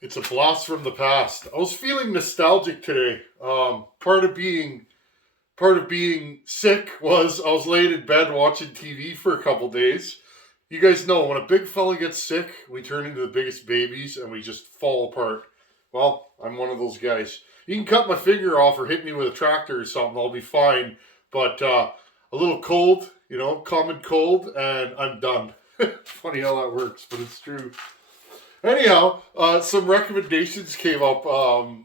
It's a blast from the past. I was feeling nostalgic today. Part of being sick was I was laid in bed watching TV for a couple days. You guys know when a big fella gets sick, we turn into the biggest babies and we just fall apart. Well, I'm one of those guys. You can cut my finger off or hit me with a tractor or something, I'll be fine. But a little cold, common cold, and I'm done. Funny how that works, but it's true. Anyhow, some recommendations came up I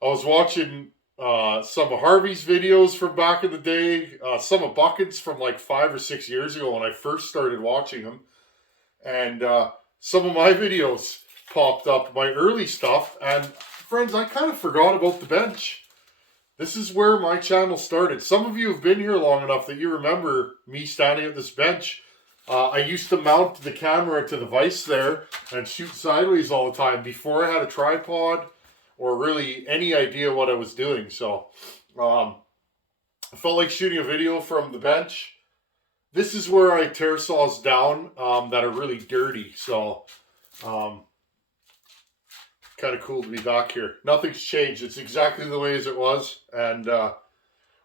was watching some of Harvey's videos from back in the day, some of Bucket's from like 5 or 6 years ago when I first started watching them, and some of my videos popped up, my early stuff, and friends, I kind of forgot about the bench. This is where my channel started. Some of you have been here long enough that you remember me standing at this bench. I used to mount the camera to the vise there and shoot sideways all the time before I had a tripod or really any idea what I was doing. So I felt like shooting a video from the bench. This is where I tear saws down that are really dirty. So kind of cool to be back here. Nothing's changed. It's exactly the way as it was. And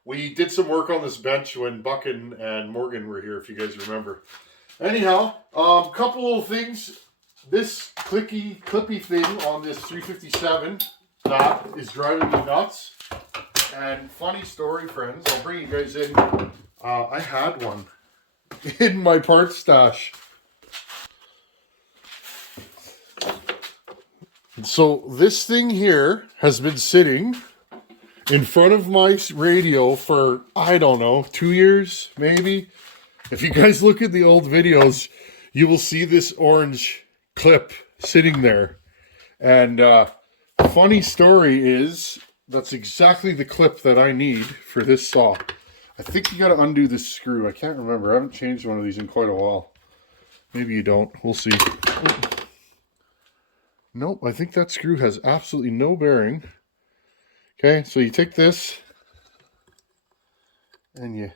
we did some work on this bench when Buckin and Morgan were here, if you guys remember. Anyhow, couple little things. This clippy thing on this 357, that is driving me nuts. And funny story, friends, I'll bring you guys in. I had one in my parts stash. So this thing here has been sitting in front of my radio for, I don't know, 2 years, maybe. If you guys look at the old videos, you will see this orange clip sitting there. And funny story is, that's exactly the clip that I need for this saw. I think you got to undo this screw. I can't remember. I haven't changed one of these in quite a while. Maybe you don't. We'll see. Nope, I think that screw has absolutely no bearing. Okay, so you take this, and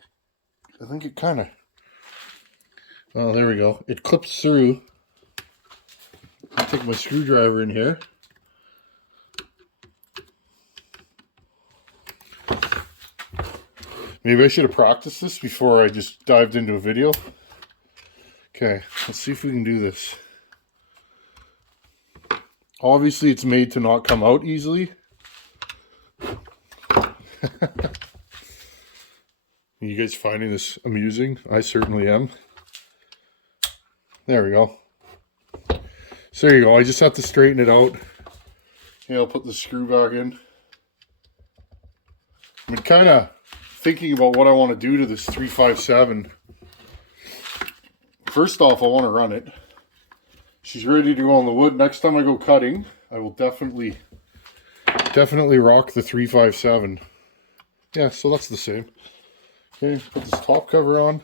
I think it kind of, oh, there we go. It clips through. I'll take my screwdriver in here. Maybe I should have practiced this before I just dived into a video. Okay, let's see if we can do this. Obviously, it's made to not come out easily. You guys finding this amusing? I certainly am. There we go. So there you go. I just have to straighten it out. Yeah, I'll put the screw back in. I'm kind of thinking about what I want to do to this 357. First off, I want to run it. She's ready to go on the wood. Next time I go cutting, I will definitely rock the 357. Yeah, so that's the same. Okay, put this top cover on.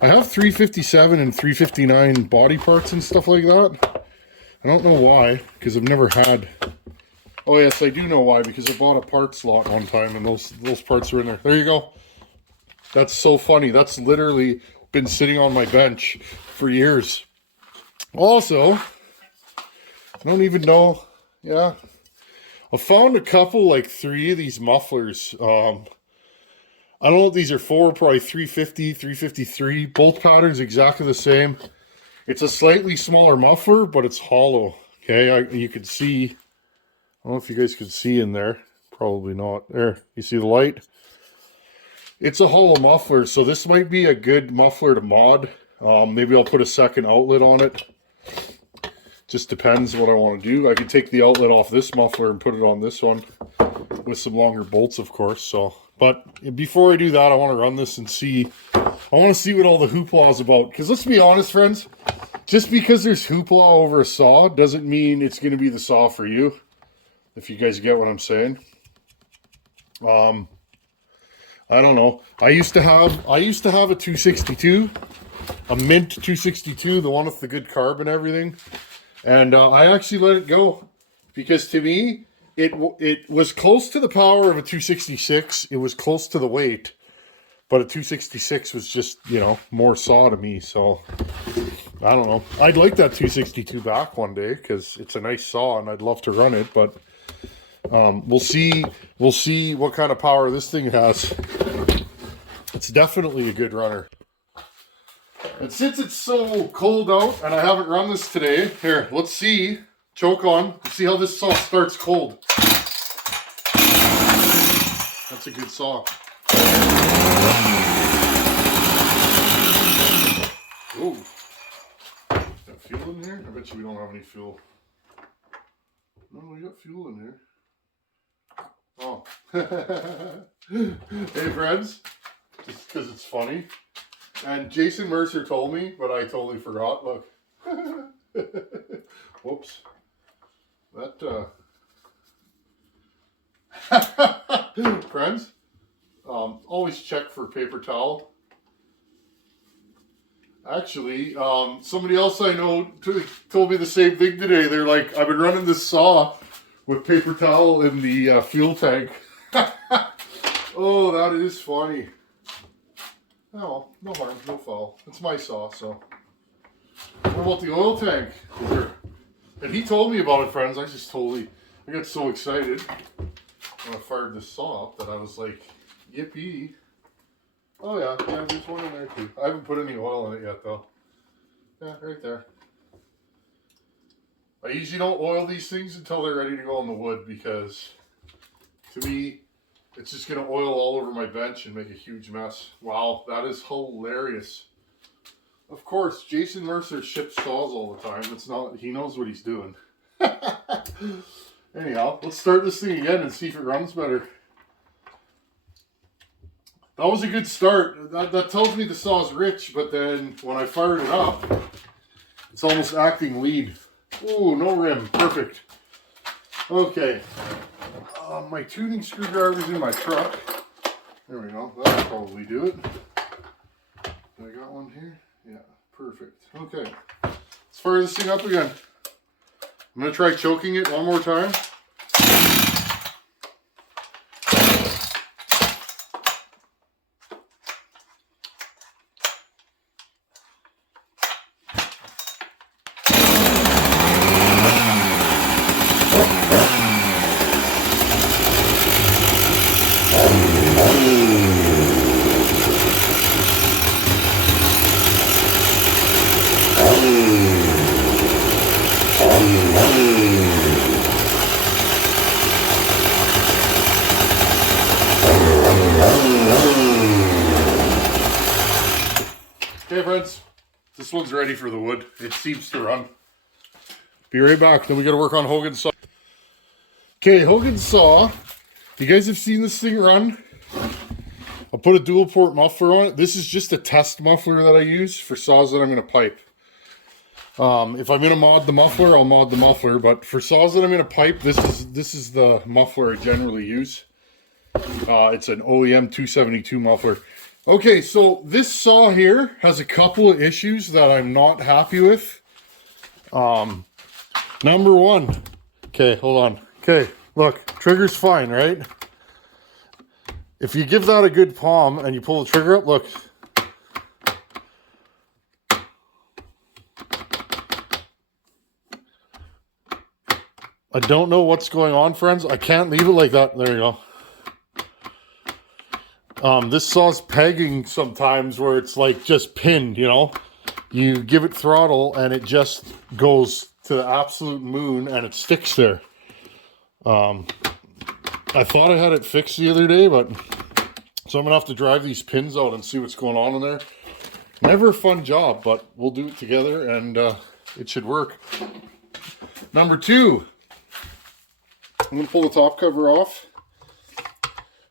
I have 357 and 359 body parts and stuff like that. I don't know why, because I've never had... Oh yes, I do know why, because I bought a parts lot one time and those parts are in there. There you go. That's so funny. That's literally been sitting on my bench for years. Also, I don't even know. Yeah. I found a couple, like 3 of these mufflers. I don't know what these are for. Probably 350, 353. Both patterns exactly the same. It's a slightly smaller muffler, but it's hollow. Okay, you can see. I don't know if you guys can see in there. Probably not. There, you see the light? It's a hollow muffler, so this might be a good muffler to mod. Maybe I'll put a second outlet on it. Just depends what I want to do. I could take the outlet off this muffler and put it on this one with some longer bolts, of course. So, but before I do that, I want to run this and see. I want to see what all the hoopla is about. Because let's be honest, friends. Just because there's hoopla over a saw doesn't mean it's going to be the saw for you. If you guys get what I'm saying. I don't know. I used to have a 262, a mint 262, the one with the good carb and everything. And I actually let it go because to me, it was close to the power of a 266. It was close to the weight, but a 266 was just, more saw to me. So I don't know. I'd like that 262 back one day because it's a nice saw and I'd love to run it, but we'll see. We'll see what kind of power this thing has. It's definitely a good runner. And since it's so cold out and I haven't run this today, here, let's see. Choke on. Let's see how this saw starts cold. That's a good saw. Ooh. Got fuel in here? I bet you we don't have any fuel. No, we got fuel in here. Oh. Hey friends, just because it's funny. And Jason Mercer told me, but I totally forgot. Look. Whoops. That, friends, always check for paper towel. Actually, somebody else I know told me the same thing today. They're like, I've been running this saw with paper towel in the fuel tank. Oh, that is funny. Oh, no harm, no foul. It's my saw, so. What about the oil tank? And he told me about it, friends. I got so excited when I fired this saw up that I was like, yippee. Oh yeah, there's one in there too. I haven't put any oil in it yet though. Yeah, right there. I usually don't oil these things until they're ready to go on the wood because to me, it's just going to oil all over my bench and make a huge mess. Wow, that is hilarious. Of course, Jason Mercer ships saws all the time. It's not, he knows what he's doing. Anyhow, let's start this thing again and see if it runs better. That was a good start. That tells me the saw's rich, but then when I fired it up, it's almost acting lead. Ooh, no rim. Perfect. Okay. My tuning screwdriver's in my truck. There we go. That'll probably do it. I got one here? Yeah, perfect. Okay. Let's fire this thing up again. I'm going to try choking it one more time. Okay friends, this one's ready for the wood. It seems to run. Be right back, then we gotta work on Hogan's saw. Okay, Hogan's saw. You guys have seen this thing run. I'll put a dual port muffler on it. This is just a test muffler that I use for saws that I'm gonna pipe. If I'm gonna mod the muffler, I'll mod the muffler, but for saws that I'm gonna pipe, this is the muffler I generally use. It's an OEM 272 muffler. Okay, so this saw here has a couple of issues that I'm not happy with. Number one, okay, hold on. Okay, look, trigger's fine, right? If you give that a good palm and you pull the trigger up, look. I don't know what's going on, friends. I can't leave it like that. There you go. This saw's pegging sometimes where it's like just pinned, you know. You give it throttle and it just goes to the absolute moon and it sticks there. I thought I had it fixed the other day, but so I'm gonna have to drive these pins out and see what's going on in there. Never a fun job, but we'll do it together and it should work. Number two, I'm gonna pull the top cover off.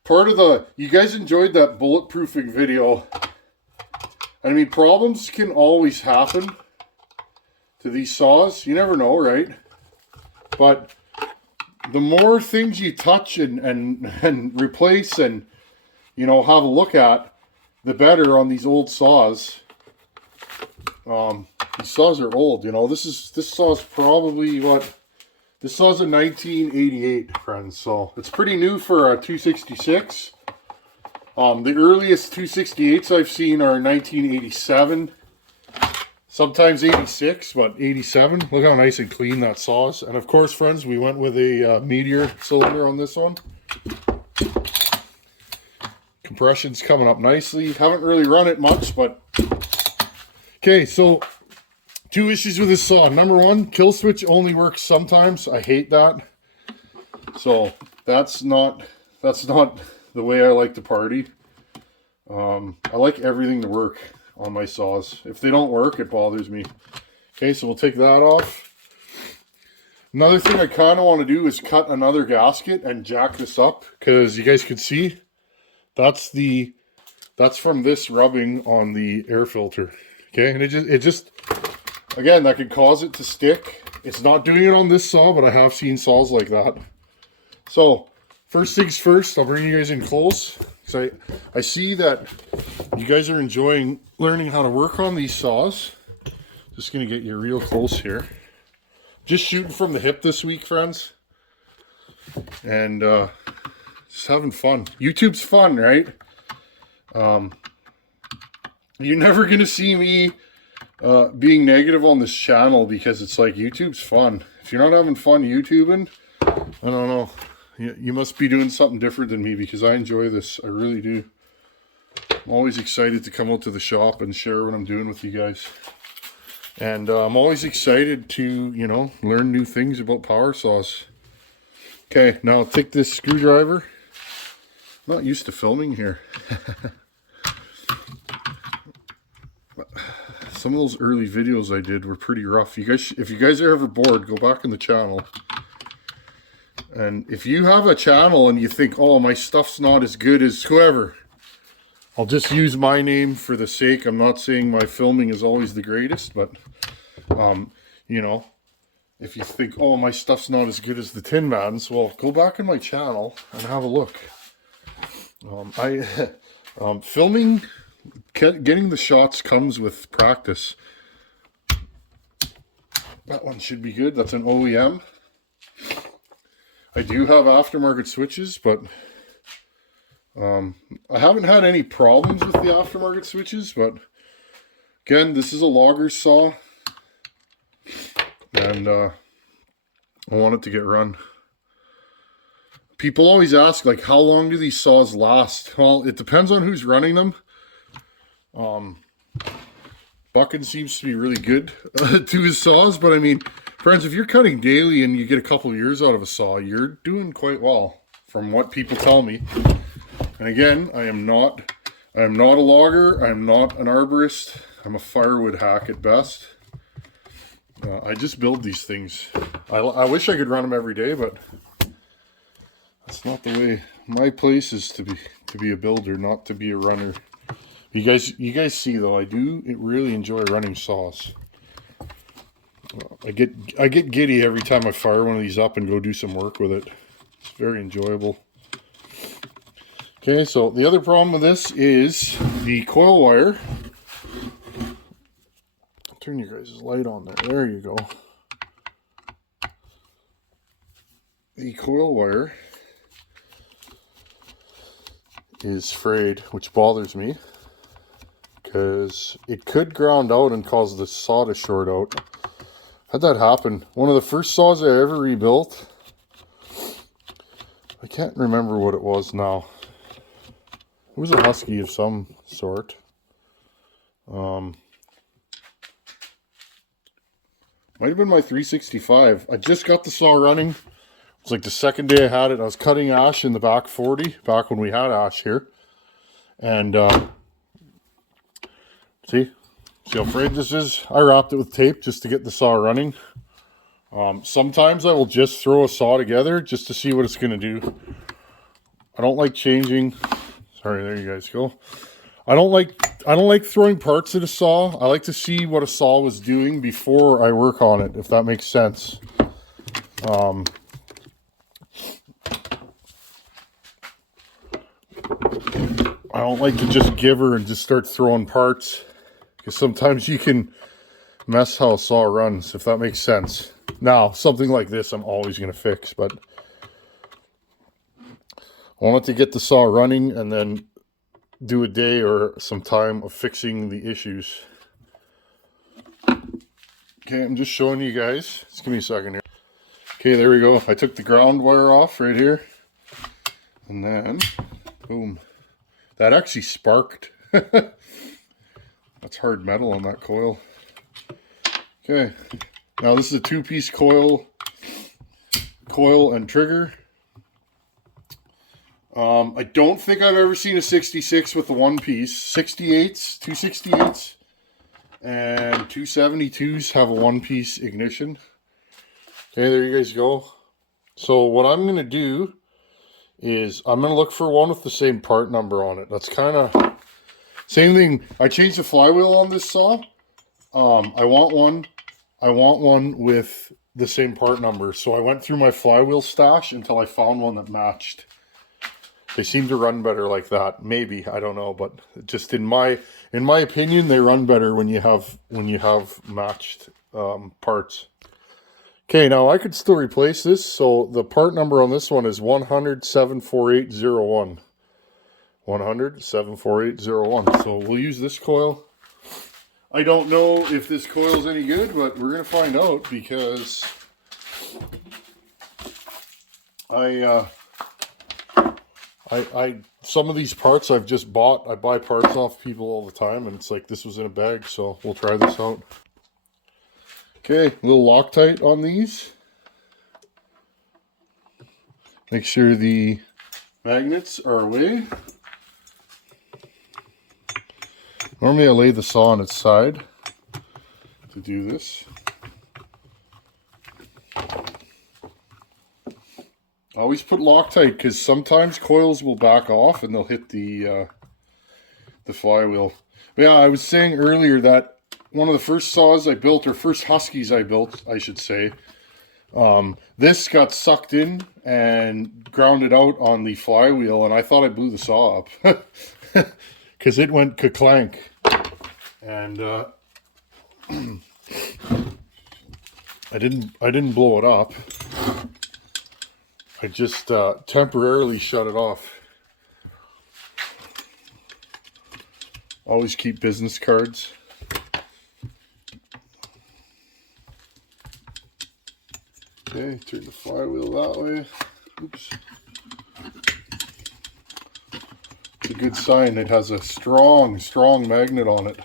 Part of you guys enjoyed that bulletproofing video. I mean, problems can always happen to these saws. You never know, right? But the more things you touch and replace and, you know, have a look at, the better on these old saws. These saws are old, you know. This saw's probably what? This saw's a 1988, friends, so it's pretty new for a 266. The earliest 268s I've seen are 1987. sometimes 86, but 87. Look how nice and clean that saw is. And of course, friends, we went with a Meteor cylinder on this one. Compression's coming up nicely. Haven't really run it much, but... Okay, so 2 issues with this saw. Number 1, kill switch only works sometimes. I hate that. So that's not the way I like to party. I like everything to work on my saws. If they don't work, it bothers me. Okay, so we'll take that off. Another thing I kind of want to do is cut another gasket and jack this up, because you guys can see that's from this rubbing on the air filter. Okay, and it just again, that could cause it to stick. It's not doing it on this saw, but I have seen saws like that. So first things first, I'll bring you guys in close. So I see that you guys are enjoying learning how to work on these saws. Just gonna get you real close here. Just shooting from the hip this week, friends. And just having fun. YouTube's fun, right? You're never gonna see me being negative on this channel, because it's like, YouTube's fun. If you're not having fun YouTubing, I don't know. You must be doing something different than me, because I enjoy this. I really do. I'm always excited to come out to the shop and share what I'm doing with you guys. And I'm always excited to, you know, learn new things about power saws. Okay, now I'll take this screwdriver. I'm not used to filming here. Some of those early videos I did were pretty rough. You guys, if you guys are ever bored, go back in the channel. And if you have a channel and you think, oh, my stuff's not as good as whoever, I'll just use my name for the sake. I'm not saying my filming is always the greatest, but, you know, if you think, oh, my stuff's not as good as the Tin Man's, well, go back in my channel and have a look. Filming, getting the shots comes with practice. That one should be good. That's an OEM. I do have aftermarket switches, but I haven't had any problems with the aftermarket switches. But again, this is a logger saw, and I want it to get run. People always ask, like, how long do these saws last? Well, it depends on who's running them. Bucking seems to be really good to his saws, but I mean, friends, if you're cutting daily and you get a couple of years out of a saw, you're doing quite well, from what people tell me. And again, I am not a logger. I'm not an arborist. I'm a firewood hack at best. I just build these things. I wish I could run them every day, but that's not the way. My place is to be a builder, not to be a runner. You guys see though, I do really enjoy running saws. I get giddy every time I fire one of these up and go do some work with it. It's very enjoyable. Okay, so the other problem with this is the coil wire. Turn your guys' light on there. There you go. The coil wire is frayed, which bothers me, because it could ground out and cause the saw to short out. Had that happen. One of the first saws I ever rebuilt, I can't remember what it was now. It was a Husky of some sort. Might have been my 365. I just got the saw running. It was like the second day I had it. I was cutting ash in the back 40, back when we had ash here. And see how frayed this is? I wrapped it with tape just to get the saw running. Sometimes I will just throw a saw together just to see what it's going to do. I don't like changing. Sorry, there you guys go. I don't like throwing parts at a saw. I like to see what a saw was doing before I work on it, if that makes sense. I don't like to just give her and just start throwing parts, because sometimes you can mess how a saw runs, if that makes sense. Now, something like this I'm always going to fix, but I want to get the saw running and then do a day or some time of fixing the issues. Okay, I'm just showing you guys. Just give me a second here. Okay, there we go. I took the ground wire off right here. And then, boom. That actually sparked. That's hard metal on that coil. Okay, now this is a two-piece coil and trigger. I don't think I've ever seen a 66 with a one piece. 68s, 268s, and 272s have a one piece ignition. Okay, there you guys go. So what I'm going to do is I'm going to look for one with the same part number on it. That's kind of same thing. I changed the flywheel on this saw. I want one with the same part number. So I went through my flywheel stash until I found one that matched. They seem to run better like that. Maybe, I don't know, but just in my opinion, they run better when you have matched parts. Okay, now I could still replace this. So the part number on this one is 100-74801. 100-74801. So we'll use this coil. I don't know if this coil is any good, but we're gonna find out because I some of these parts I've just bought. I buy parts off people all the time, and it's like this was in a bag, so we'll try this out. Okay, a little Loctite on these. Make sure the magnets are away. Normally I lay the saw on its side to do this. Always put Loctite because sometimes coils will back off and they'll hit the flywheel. But yeah, I was saying earlier that one of the first saws I built, or first Huskies I built, I should say, this got sucked in and grounded out on the flywheel, and I thought I blew the saw up because it went ka-clank. And I didn't blow it up. I just temporarily shut it off. Always keep business cards. Okay, turn the flywheel that way. Oops. It's a good sign. It has a strong magnet on it.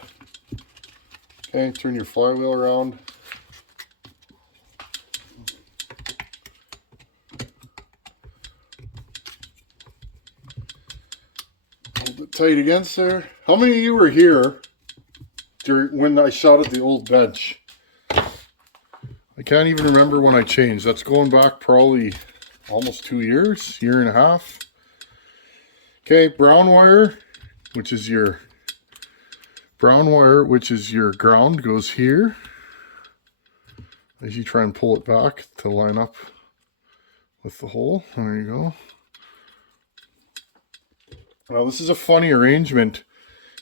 Okay, turn your flywheel around. Hold it tight against there. How many of you were here when I shot at the old bench? I can't even remember when I changed. That's going back probably almost 2 years, year and a half. Okay, brown wire, which is your ground, goes here. As you try and pull it back to line up with the hole. There you go. Now this is a funny arrangement.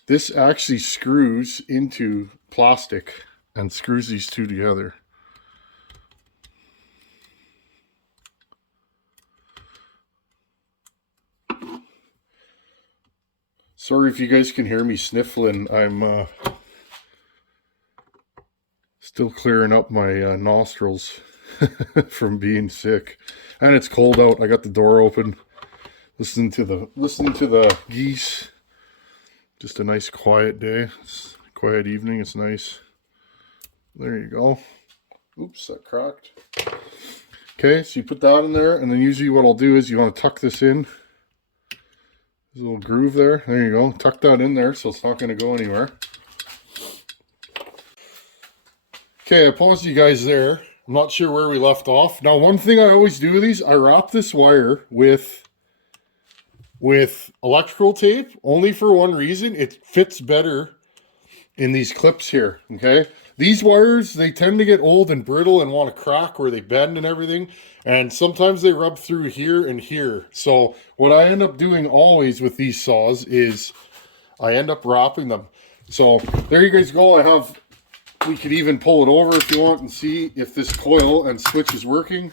This actually screws into plastic and screws these two together. Sorry if you guys can hear me sniffling. I'm still clearing up my nostrils from being sick, and it's cold out. I got the door open, listening to the geese. Just a nice quiet day. It's a quiet evening. It's nice. There you go. Oops, that cracked. Okay, so you put that in there, and then usually what I'll do is you want to tuck this in. There's a little groove there. There you go. Tuck that in there so it's not going to go anywhere. Okay, I paused you guys there. I'm not sure where we left off. Now, one thing I always do with these, I wrap this wire with electrical tape, only for one reason. It fits better in these clips here, okay? These wires, they tend to get old and brittle and want to crack where they bend and everything. And sometimes they rub through here and here. So what I end up doing always with these saws is I end up wrapping them. So there you guys go. We could even pull it over if you want and see if this coil and switch is working.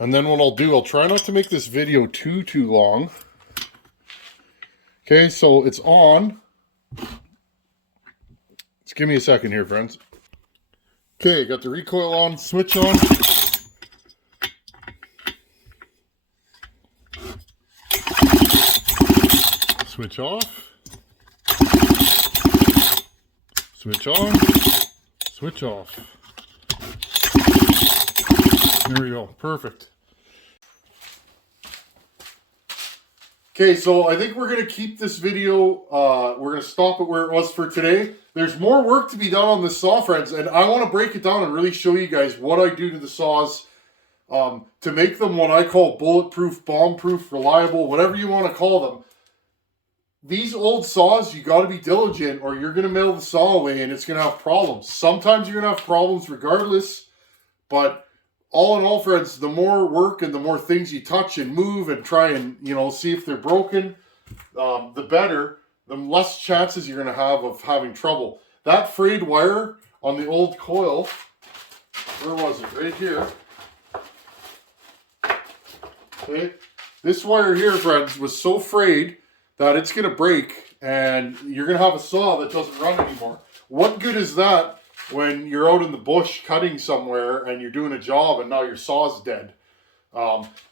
And then what I'll do, I'll try not to make this video too long. Okay, so it's on. Just give me a second here, friends. Okay, got the recoil on, switch on. Switch off. Switch on. Switch off. There we go. Perfect. Okay, so I think we're going to keep this video, we're going to stop it where it was for today. There's more work to be done on this saw, friends, and I want to break it down and really show you guys what I do to the saws to make them what I call bulletproof, bomb-proof, reliable, whatever you want to call them. These old saws, you got to be diligent or you're going to mail the saw away and it's going to have problems. Sometimes you're going to have problems regardless, but all in all, friends, the more work and the more things you touch and move and try and, you know, see if they're broken, the better, the less chances you're going to have of having trouble. That frayed wire on the old coil, where was it? Right here. Okay. This wire here, friends, was so frayed that it's going to break and you're going to have a saw that doesn't run anymore. What good is that when you're out in the bush cutting somewhere and you're doing a job and now your saw's dead?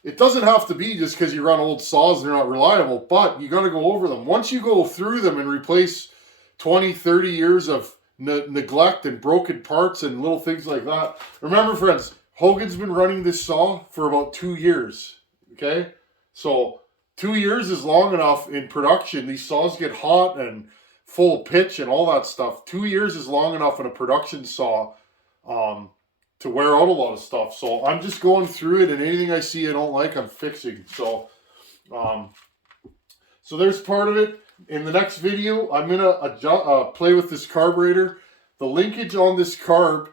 It doesn't have to be just because you run old saws and they're not reliable, but you got to go over them. Once you go through them and replace 20, 30 years of neglect and broken parts and little things like that. Remember, friends, Hogan's been running this saw for about 2 years. Okay? So 2 years is long enough in production. These saws get hot and full of pitch and all that stuff. 2 years is long enough in a production saw to wear out a lot of stuff. So I'm just going through it, and anything I see I don't like, I'm fixing. So so there's part of it. In the next video, I'm gonna play with this carburetor. The linkage on this carb,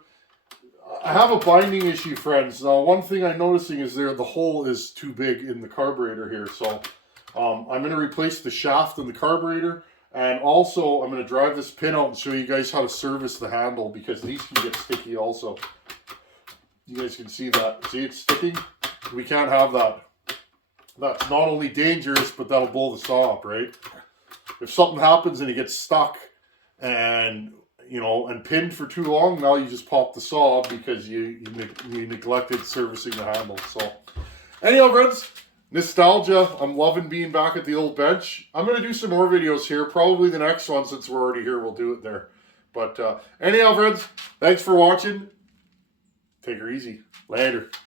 I have a binding issue, friends. One thing I'm noticing is the hole is too big in the carburetor here. So I'm going to replace the shaft in the carburetor. And also, I'm going to drive this pin out and show you guys how to service the handle, because these can get sticky also. You guys can see that. See, it's sticking? We can't have that. That's not only dangerous, but that'll blow the saw up, right? If something happens and it gets stuck and, you know, and pinned for too long, now you just pop the saw because you neglected servicing the handle. So, anyhow, friends, nostalgia. I'm loving being back at the old bench. I'm going to do some more videos here. Probably the next one, since we're already here, we'll do it there. But anyhow, friends, thanks for watching. Take her easy. Later.